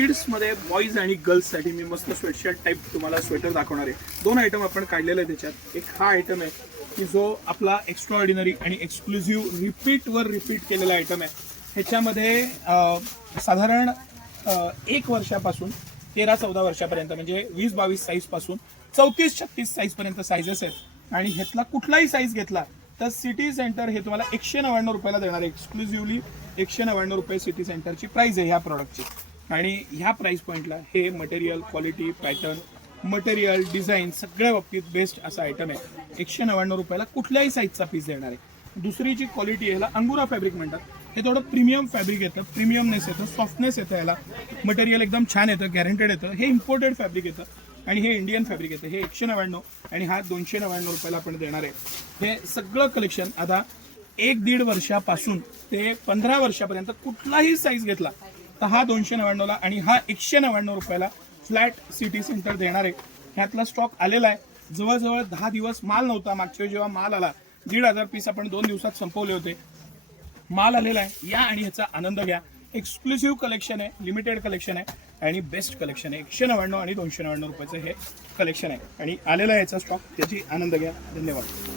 किड्समध्ये boys आणि गर्ल्ससाठी मी मस्त sweatshirt type तुम्हाला स्वेटर दाखवणार आहे. 2 आयटम आपण काढलेले आहे त्याच्यात. एक हा आयटम आहे की जो आपला एक्स्ट्रा ऑर्डिनरी आणि एक्सक्लुझिव्ह रिपीट केलेला आयटम आहे. ह्याच्यामध्ये साधारण 1 वर्षापासून 13-14 वर्षापर्यंत म्हणजे 20-22 साईजपासून 34-36 साईजपर्यंत साईजेस आहेत. आणि ह्यातला कुठलाही साईज घेतला तर सिटी सेंटर हे तुम्हाला 199 रुपयाला देणार आहे. एक्सक्लुझिव्हली 199 रुपये सिटी सेंटरची प्राइस आहे ह्या प्रॉडक्टची. आणि ह्या प्राइस पॉईंटला हे material, quality, pattern, material, design सगळ्या बाबतीत बेस्ट असा आयटम आहे. 199 रुपयाला कुठल्याही साईजचा पीस देणार आहे. दुसरी जी क्वालिटी आहे ह्याला अंगुरा फॅब्रिक म्हणतात. हे थोडं प्रीमियम फॅब्रिक येतं, प्रीमियमनेस येतं, सॉफ्टनेस येतं, याला मटेरियल एकदम छान येतं, गॅरंटेड येतं. हे इम्पोर्टेड फॅब्रिक येतं आणि हे इंडियन फॅब्रिक येतं. हे 199 आणि हा 299 रुपयाला आपण देणार आहे. हे सगळं कलेक्शन आता 1-1.5 वर्षापासून ते 15 वर्षापर्यंत कुठलाही साईज घेतला तर हा 299ला आणि हा 199 रुपयाला फ्लॅट सिटी सेंटर देणार आहे. ह्यातला स्टॉक आलेला आहे. जवळजवळ 10 दिवस माल नव्हता. मागच्या जेव्हा माल आला 1,500 पीस आपण 2 दिवसात संपवले होते. माल आलेला आहे. या आणि ह्याचा आनंद घ्या. एक्सक्लुझिव्ह कलेक्शन आहे, लिमिटेड कलेक्शन आहे आणि बेस्ट कलेक्शन आहे. 199 आणि 299 रुपयाचं हे कलेक्शन आहे आणि आलेला आहे याचा स्टॉक. त्याची आनंद घ्या. धन्यवाद.